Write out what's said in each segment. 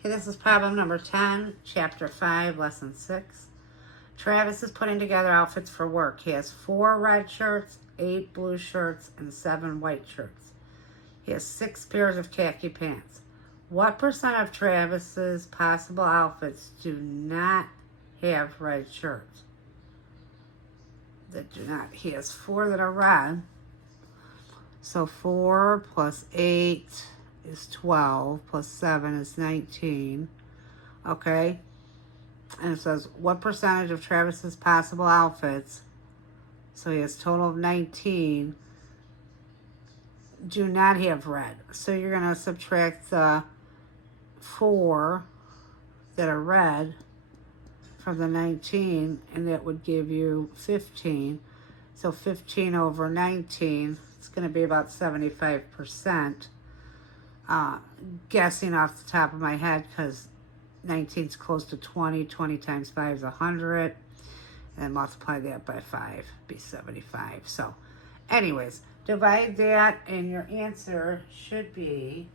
Okay, this is problem number 10, chapter 5, lesson 6. Travis is putting together outfits for work. He has 4 red shirts, 8 blue shirts, and 7 white shirts. He has 6 pairs of khaki pants. What percent of Travis's possible outfits do not have red shirts? That do not. He has 4 that are red. So 4 plus 8 is 12, plus 7 is 19. Okay? And it says, what percentage of Travis's possible outfits, so he has a total of 19, do not have red? So you're going to subtract the 4 that are red from the 19, and that would give you 15. So 15 over 19, it's going to be about 75%. Guessing off the top of my head, because 19 is close to 20. 20 times 5 is 100. And multiply that by 5, be 75. So, anyways, divide that, and your answer should be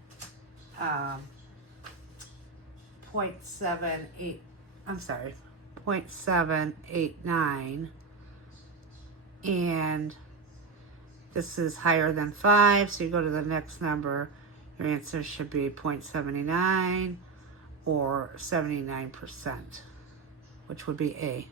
0.78. I'm sorry, 0.789. And this is higher than 5, so you go to the next number. Your answer should be 0.79 or 79%, which would be A.